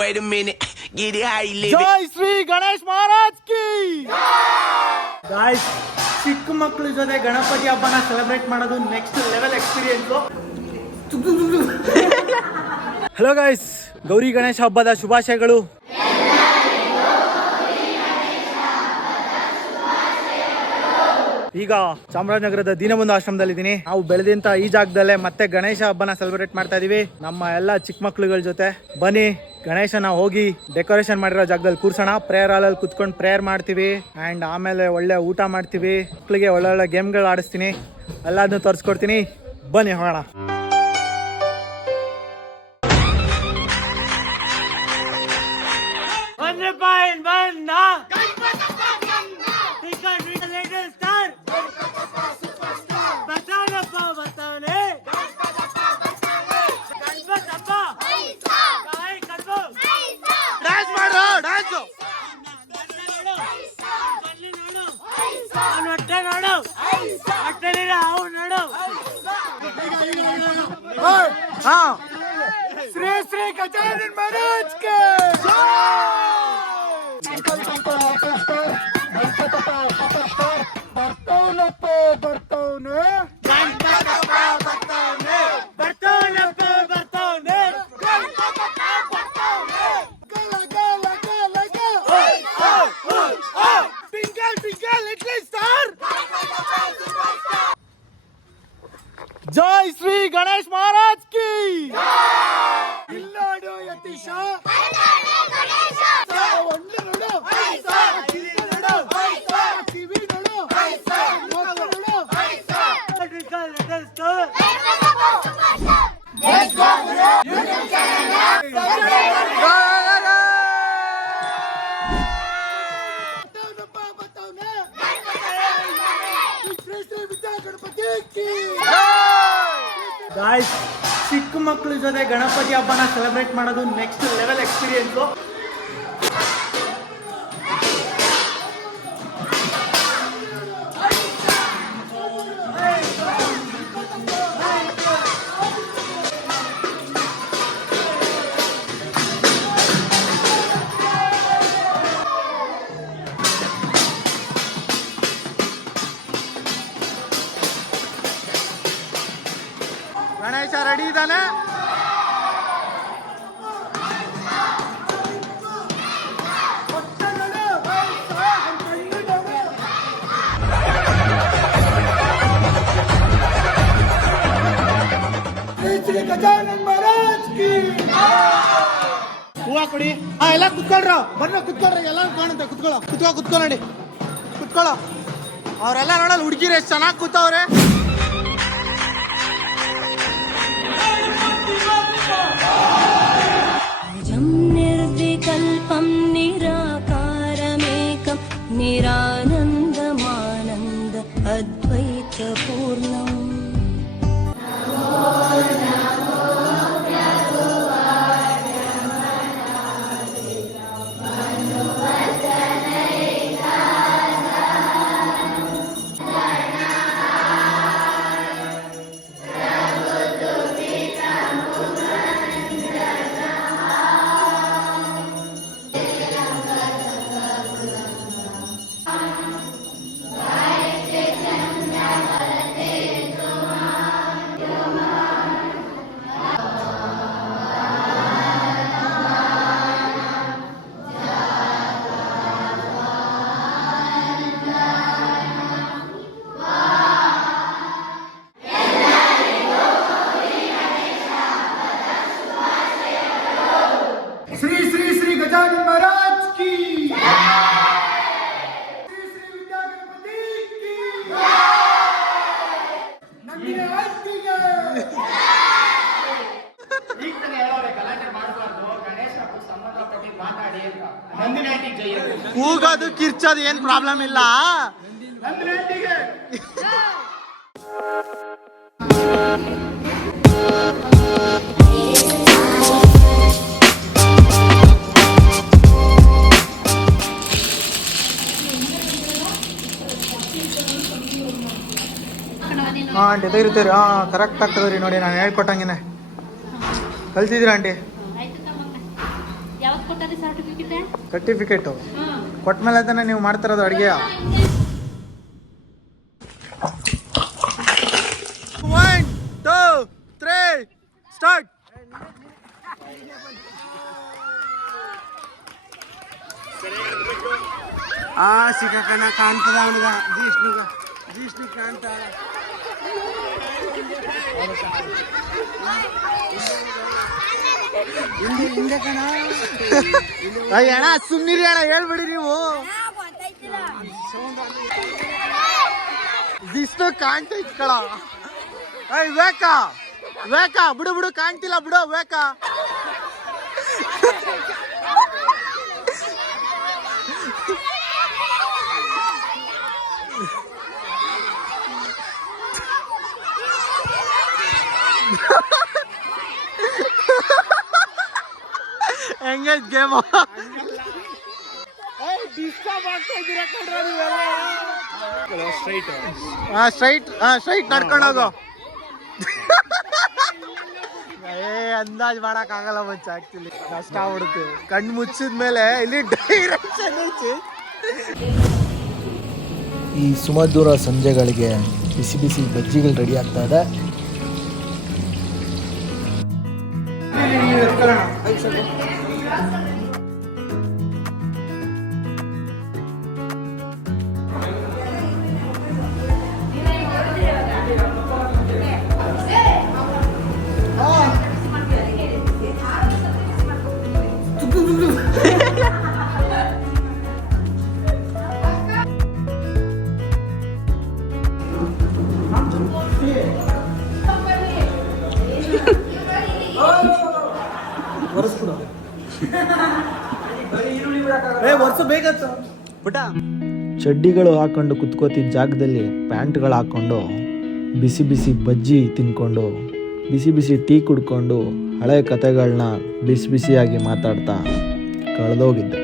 Wait a minute, get it how you live it. Jai Shri Ganesh Maharaj Ki guys, ಚಿಕ್ಕ ಮಕ್ಕಳ ಜೊತೆ ಗಣಪತಿ ಹಬ್ಬನ ಸೆಲೆಬ್ರೇಟ್ ಮಾಡೋದು next level experience. Hello guys, Gauri Ganesha ಹಬ್ಬದ ಶುಭಾಶಯಗಳು. ಈಗ ಚಾಮರಾಜನಗರದ ದೀನಬಂಧು ಆಶ್ರಮದಲ್ಲಿದ್ದೀನಿ. ನಾವು ಬೆಳೆದಂತ ಈ ಜಾಗದಲ್ಲೇ ಮತ್ತೆ ಗಣೇಶ ಹಬ್ಬನ ಸೆಲೆಬ್ರೇಟ್ ಮಾಡ್ತಾ ಇದೀವಿ ನಮ್ಮ ಎಲ್ಲ ಚಿಕ್ಕ ಮಕ್ಳುಗಳ ಜೊತೆ. ಬನ್ನಿ ಗಣೇಶನ ಹೋಗಿ ಡೆಕೋರೇಷನ್ ಮಾಡಿರೋ ಜಾಗದಲ್ಲಿ ಕೂರ್ಸೋಣ. ಪ್ರೇಯರ್ ಹಾಲಲ್ಲಿ ಕುತ್ಕೊಂಡು ಪ್ರೇಯರ್ ಮಾಡ್ತೀವಿ ಅಂಡ್ ಆಮೇಲೆ ಒಳ್ಳೆ ಊಟ ಮಾಡ್ತೀವಿ. ಮಕ್ಕಳಿಗೆ ಒಳ್ಳೊಳ್ಳೆ ಗೇಮ್ಗಳು ಆಡಿಸ್ತೀನಿ, ಎಲ್ಲದನ್ನು ತೋರಿಸ್ಕೊಡ್ತೀನಿ. ಬನ್ನಿ ಹೋಗೋಣ. ಶ್ರೀ ಶ್ರೀ ಗಜಾನನ ಮಹಾರಾಜ್ ಕೆ ಜೈ ಶ್ರೀ ಗಣೇಶ್ ಮಹಾರಾಜ್ ಕಿ. ಇಲ್ಲಾಡು ಯತೀಶ ಗಾಯ್ಸ್, ಚಿಕ್ಕ ಮಕ್ಕಳ ಜೊತೆ ಗಣಪತಿ ಹಬ್ಬನ ಸೆಲೆಬ್ರೇಟ್ ಮಾಡೋದು next level experience. Ganesha ready ಇದ್ದಾನೆ. ಗಜಾನನ ಮಹಾರಾಜ್ ಕಿ. ಹೂವ ಕೊಡಿ. ಎಲ್ಲ ಕುತ್ಕೊಳ್ರ, ಬರ್ರ ಕುತ್ಕೊಳ್ರಿ, ಎಲ್ಲ ಕಾಣುತ್ತೆ. ಕುತ್ಕೊ ನೋಡಿ, ಕುತ್ಕೊಳ್ಳೋ. ಅವರೆಲ್ಲ ನೋಡಲ್ಲ, ಹುಡುಗಿರು ಎಷ್ಟು ಚೆನ್ನಾಗಿ ಕೂತವ್ರೆ. ನಿರ್ವಿಕಲ್ಪಂ ನಿರಾಕಾರಮೇಕಂ ನಿರಾನಂದಮಾನಂದ ಅದ್ವೈತ ಪೂರ್ಣಂ. ಶ್ರೀ ಶ್ರೀ ಶ್ರೀ ಗಜಾನನ ಮಹಾರಾಜ್ ಕಿ. ಶ್ರೀ ಶ್ರೀ ವಿದ್ಯಾಗಣಪತಿ ಕಿ. ನಮ್ಮಿನ ಆಸ್ತಿಗೆ. ಈಗ ತಾನೇ ಹೇಳೋರೆ ಗಲಾಟೆ ಮಾಡಬಾರ್ದು, ಗಣೇಶ ಹಬ್ಬಕ್ಕೆ ಸಂಬಂಧಪಟ್ಟಿ ಮಾತಾಡಿ ಅಂತ. ನಂದಿನಾಟಿಗೆ ಜೈ. ಕೂಗೋದು ಕಿರ್ಚೋದು ಏನು ಪ್ರಾಬ್ಲಮ್ ಇಲ್ಲ. ನಂದಿನಾಟಿಗೆ ಆಂಟಿ ತೆಗಿರ್ತೀರಿ. ಕರೆಕ್ಟ್ ಆಗ್ತದೆ ರೀ. ನೋಡಿ, ನಾನು ಹೇಳ್ಕೊಟ್ಟಂಗೆ ಕಲ್ತಿದ್ದೀರಾ ಆಂಟಿ? ಸರ್ಟಿಫಿಕೇಟು ಕೊಟ್ಮೇಲೆ ತಾನೇ ನೀವು ಮಾಡ್ತಿರೋದು ಅಡುಗೆ. 1 2 3 ಸ್ಟಾರ್ಟ್. ಸಿಕ್ಕನ ಕಾಣ್ತದ ಅವನಿಗ ಜಿಷ್ಣು ಕಾಣ್ತ ಹಿಂದೆ ಕಣ. ಅಣ್ಣ ಸುಮ್ನಿರಿ ಅಣ್ಣ, ಹೇಳ್ಬಿಡಿ ನೀವು. ವಿಷ್ಣು ಕಾಣ್ತೈತ್ ಕಳ. ವೇಕ ಬಿಡು ಕಾಣ್ತಿಲ್ಲ ಬಿಡು ವೇಕ. ಹೆಂಗೈತ್ ಗೇಮ್? ಸ್ಟ್ರೈಟ್ ನಡ್ಕೊಂಡು ಹೋಗು. ಅಂದಾಜ್ ಮಾಡಕ್ ಆಗಲ್ಲ ಮಚ್ಚ, ಆಕ್ಚುಲಿ ಕಷ್ಟ ಆಗ್ಬಿಡುತ್ತೆ. ಕಣ್ಣು ಮುಚ್ಚಿದ ಮೇಲೆ ಇಲ್ಲಿ ಡೈರೆಕ್ಷನ್ ಐತಿ. ಈ ಸುಮಧುರ ಸಂಜೆಗಳಿಗೆ ಬಿಸಿ ಬಿಸಿ ಬಜ್ಜಿಗಳು ರೆಡಿ ಆಗ್ತಾ ಇದೆ. ಚಡ್ಡಿಗಳು ಹಾಕೊಂಡು ಕುತ್ಕೋತಿದ್ದ ಜಾಗದಲ್ಲಿ ಪ್ಯಾಂಟ್ಗಳು ಹಾಕ್ಕೊಂಡು ಬಿಸಿ ಬಿಸಿ ಬಜ್ಜಿ ತಿನ್ಕೊಂಡು ಬಿಸಿ ಬಿಸಿ ಟೀ ಕುಡ್ಕೊಂಡು ಹಳೆ ಕತೆಗಳನ್ನ ಬಿಸಿ ಬಿಸಿಯಾಗಿ ಮಾತಾಡ್ತಾ ಕಳೆದೋಗಿದ್ದೆ.